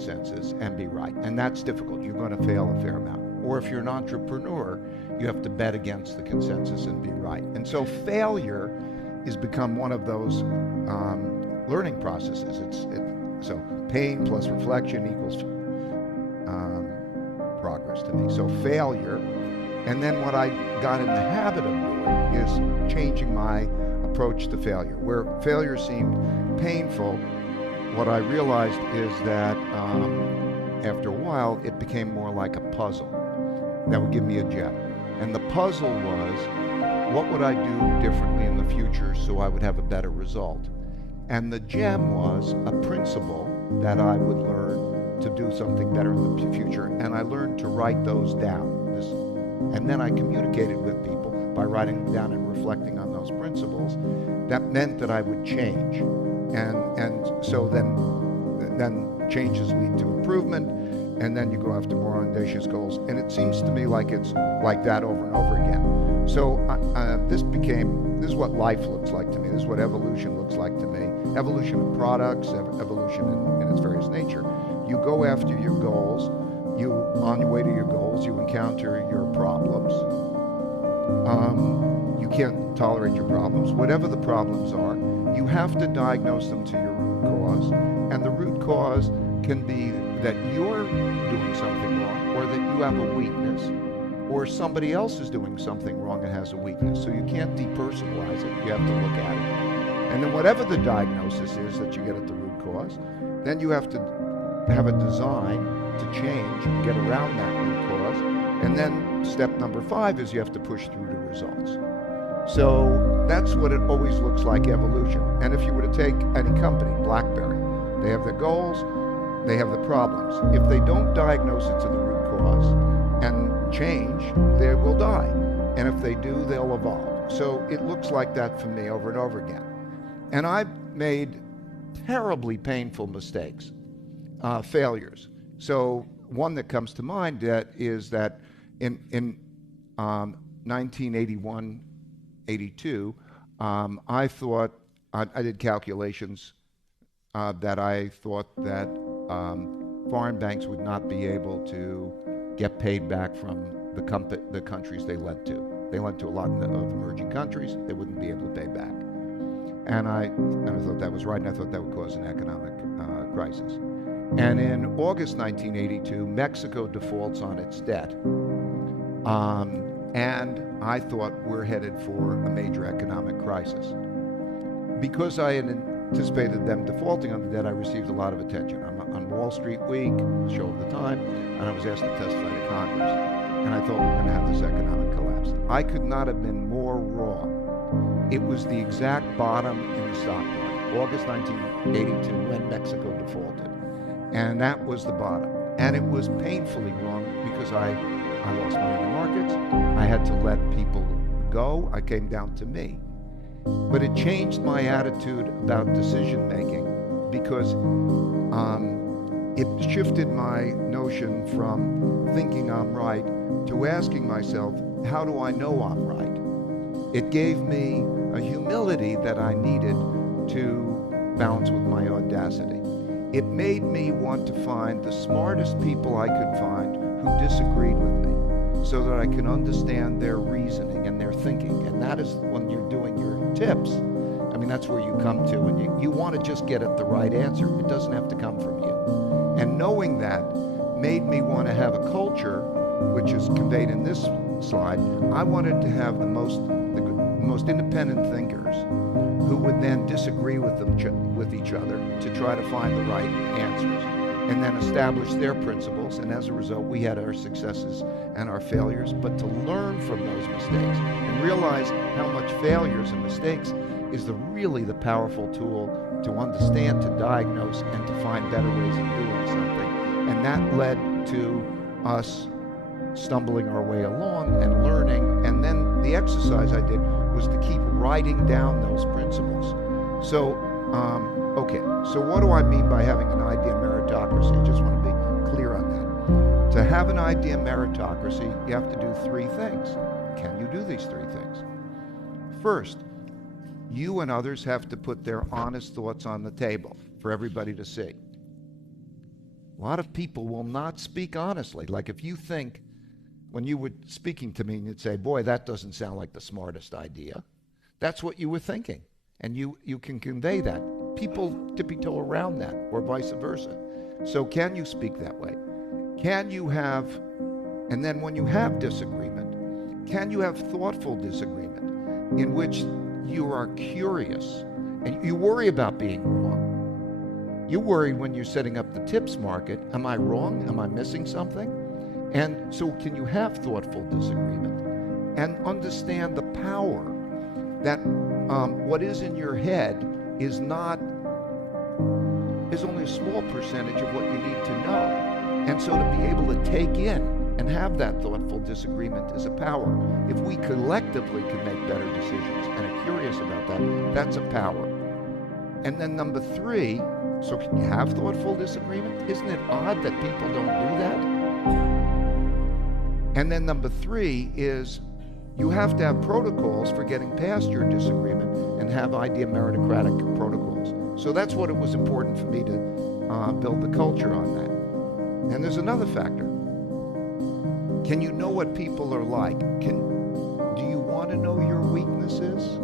consensus and be right. And that's difficult. You're going to fail a fair amount. Or if you're an entrepreneur, you have to bet against the consensus and be right. And so failure has become one of those learning processes. So pain plus reflection equals progress to me. So failure, and then what I got in the habit of doing is changing my approach to failure. Where failure seemed painful, what I realized is that after a while, it became more like a puzzle that would give me a gem. And the puzzle was, what would I do differently in the future so I would have a better result? And the gem was a principle that I would learn to do something better in the future. And I learned to write those down. And then I communicated with people by writing them down and reflecting on those principles. That meant that I would change. And so then changes lead to improvement, and then you go after more audacious goals. And it seems to me like it's like that over and over again. So this is what life looks like to me. This is what evolution looks like to me. Evolution of products, evolution in its various nature. You go after your goals. On your way to your goals, you encounter your problems. You can't tolerate your problems. Whatever the problems are, you have to diagnose them to your root cause. And the root cause can be that you're doing something wrong, or that you have a weakness, or somebody else is doing something wrong and has a weakness. So you can't depersonalize it. You have to look at it. And then whatever the diagnosis is that you get at the root cause, then you have to have a design to change and get around that root cause. And then step number 5 is you have to push through to results. So that's what it always looks like, evolution. And if you were to take any company, BlackBerry, they have their goals, they have the problems. If they don't diagnose it to the root cause and change, they will die. And if they do, they'll evolve. So it looks like that for me over and over again. And I've made terribly painful mistakes, failures. So one that comes to mind is that in 1981, 82, I thought, I did calculations that I thought that foreign banks would not be able to get paid back from the countries they lent to. They lent to a lot of emerging countries. They wouldn't be able to pay back. And I thought that was right, and I thought that would cause an economic crisis. And in August 1982, Mexico defaults on its debt. And I thought we're headed for a major economic crisis. Because I had anticipated them defaulting on the debt, I received a lot of attention. I'm on Wall Street Week, show of the time, and I was asked to testify to Congress. And I thought we were going to have this economic collapse. I could not have been more wrong. It was the exact bottom in the stock market, August 1982, when Mexico defaulted. And that was the bottom. And it was painfully wrong because I lost money in the markets. I had to let people go. I came down to me. But it changed my attitude about decision making because it shifted my notion from thinking I'm right to asking myself, how do I know I'm right? It gave me a humility that I needed to balance with my audacity. It made me want to find the smartest people I could find who disagreed with me so that I can understand their reasoning and their thinking. And that is when you're doing your tips. I mean, that's where you come to. And you want to just get at the right answer. It doesn't have to come from you. And knowing that made me want to have a culture, which is conveyed in this slide. I wanted to have the most independent thinkers who would then disagree with each other to try to find the right answers and then establish their principles. And as a result, we had our successes and our failures, but to learn from those mistakes and realize how much failures and mistakes is really the powerful tool to understand, to diagnose, and to find better ways of doing something. And that led to us stumbling our way along and learning. And then the exercise I did was to keep writing down those principles. So, so what do I mean by having an idea meritocracy? I just want to be clear on that. To have an idea meritocracy, you have to do 3 things. Can you do these 3 things? First, you and others have to put their honest thoughts on the table for everybody to see. A lot of people will not speak honestly. Like if you think, when you were speaking to me, and you'd say, boy, that doesn't sound like the smartest idea. That's what you were thinking. And you can convey that. People tippy-toe around that, or vice versa. So can you speak that way? Can you have, and then when you have disagreement, can you have thoughtful disagreement in which you are curious and you worry about being wrong? You worry when you're setting up the tips market, am I wrong? Am I missing something? And so can you have thoughtful disagreement and understand the power that what is in your head is only a small percentage of what you need to know. And so to be able to take in and have that thoughtful disagreement is a power. If we collectively can make better decisions and are curious about that, that's a power. And then number three, so can you have thoughtful disagreement? Isn't it odd that people don't do that? And then number three is you have to have protocols for getting past your disagreement and have idea meritocratic protocols. So that's what it was important for me to build the culture on that. And there's another factor. Can you know what people are like? Do you want to know your weaknesses?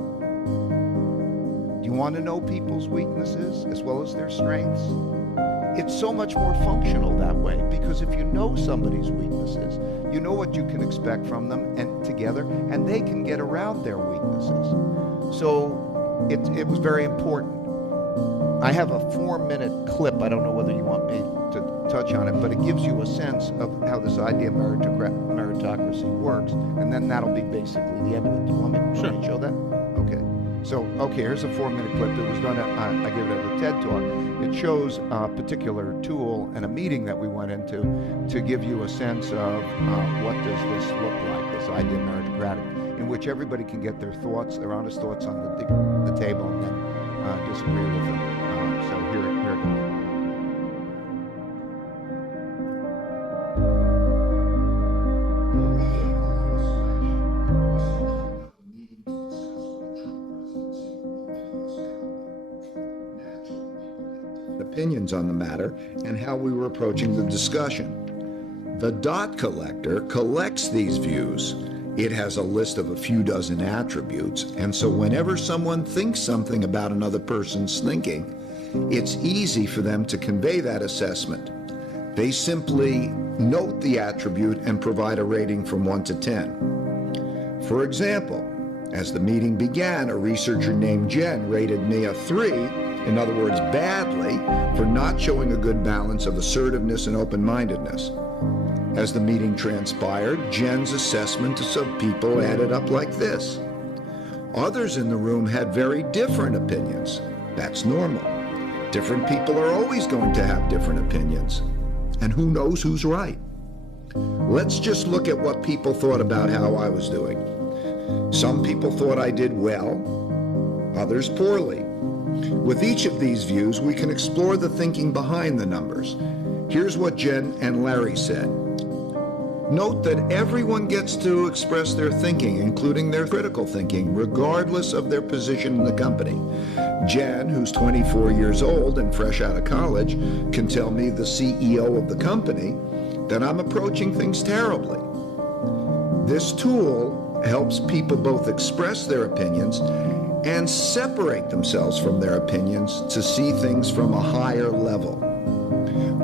Do you want to know people's weaknesses as well as their strengths? It's so much more functional that way, because if you know somebody's weaknesses, you know what you can expect from them and together, and they can get around their weaknesses. So it was very important. I have a 4-minute clip. I don't know whether you want me to touch on it, but it gives you a sense of how this idea of meritocracy works, and then that'll be basically the end of it. Do you want me to show that? Okay. So, here's a 4-minute clip. It was done I gave it at a TED Talk. It shows a particular tool and a meeting that we went into to give you a sense of what does this look like, this idea of meritocratic, in which everybody can get their thoughts, their honest thoughts on the table, and then disagree with them. So here it goes. Opinions on the matter and how we were approaching the discussion. The dot collector collects these views. It has a list of a few dozen attributes, and so whenever someone thinks something about another person's thinking, it's easy for them to convey that assessment. They simply note the attribute and provide a rating from 1 to 10. For example, as the meeting began, a researcher named Jen rated me a 3, in other words, badly, for not showing a good balance of assertiveness and open-mindedness. As the meeting transpired, Jen's assessments of people added up like this. Others in the room had very different opinions. That's normal. Different people are always going to have different opinions. And who knows who's right? Let's just look at what people thought about how I was doing. Some people thought I did well, others poorly. With each of these views, we can explore the thinking behind the numbers. Here's what Jen and Larry said. Note that everyone gets to express their thinking, including their critical thinking, regardless of their position in the company. Jen, who's 24 years old and fresh out of college, can tell me, the CEO of the company, that I'm approaching things terribly. This tool helps people both express their opinions and separate themselves from their opinions to see things from a higher level.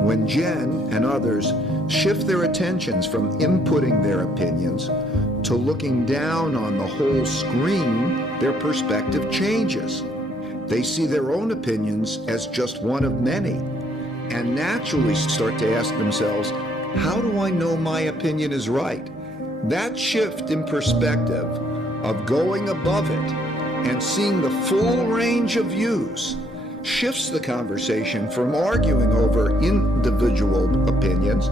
When Jen and others shift their attentions from inputting their opinions to looking down on the whole screen, their perspective changes. They see their own opinions as just one of many, and naturally start to ask themselves, how do I know my opinion is right? That shift in perspective of going above it and seeing the full range of views shifts the conversation from arguing over individual opinions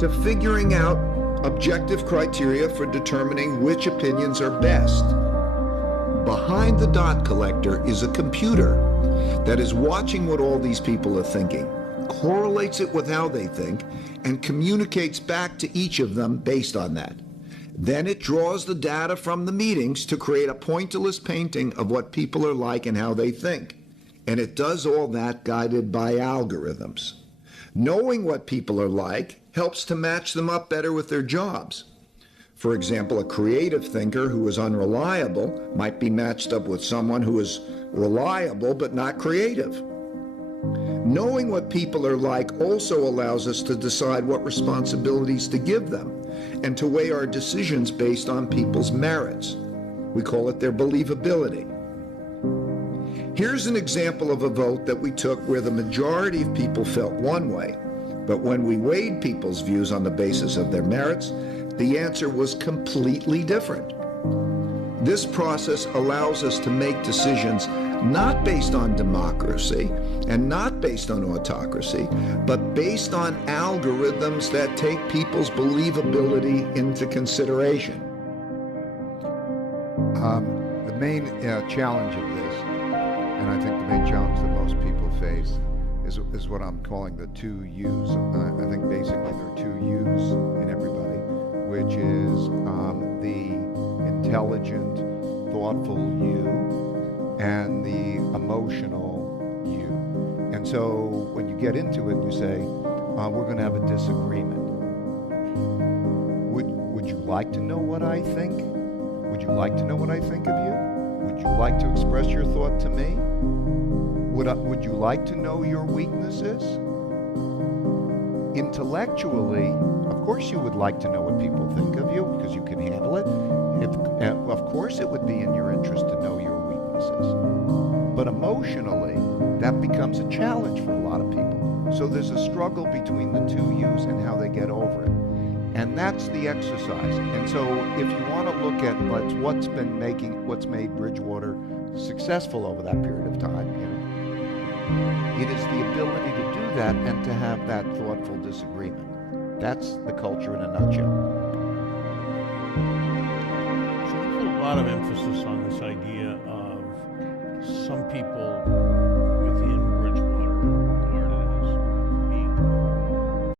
to figuring out objective criteria for determining which opinions are best. Behind the dot collector is a computer that is watching what all these people are thinking, correlates it with how they think, and communicates back to each of them based on that. Then it draws the data from the meetings to create a pointillist painting of what people are like and how they think. And it does all that guided by algorithms. Knowing what people are like helps to match them up better with their jobs. For example, a creative thinker who is unreliable might be matched up with someone who is reliable but not creative. Knowing what people are like also allows us to decide what responsibilities to give them and to weigh our decisions based on people's merits. We call it their believability. Here's an example of a vote that we took where the majority of people felt one way, but when we weighed people's views on the basis of their merits, the answer was completely different. This process allows us to make decisions not based on democracy and not based on autocracy, but based on algorithms that take people's believability into consideration. The main challenge of this, and I think the main challenge that most people face, is what I'm calling the two U's. I think basically there are two U's in everybody, which is the intelligent, thoughtful you and the emotional you. And so when you get into it, you say, we're going to have a disagreement. Would you like to know what I think? Would you like to know what I think of you? Would you like to express your thought to me? Would you like to know your weaknesses? Intellectually, of course you would like to know what people think of you because you can handle it. Of course it would be in your interest to know your weaknesses. But emotionally, that becomes a challenge for a lot of people. So there's a struggle between the two U's and how they get over it. And that's the exercise. And so if you want to look at what's made Bridgewater successful over that period of time, it is the ability to do that and to have that thoughtful disagreement. That's the culture in a nutshell. So you put a lot of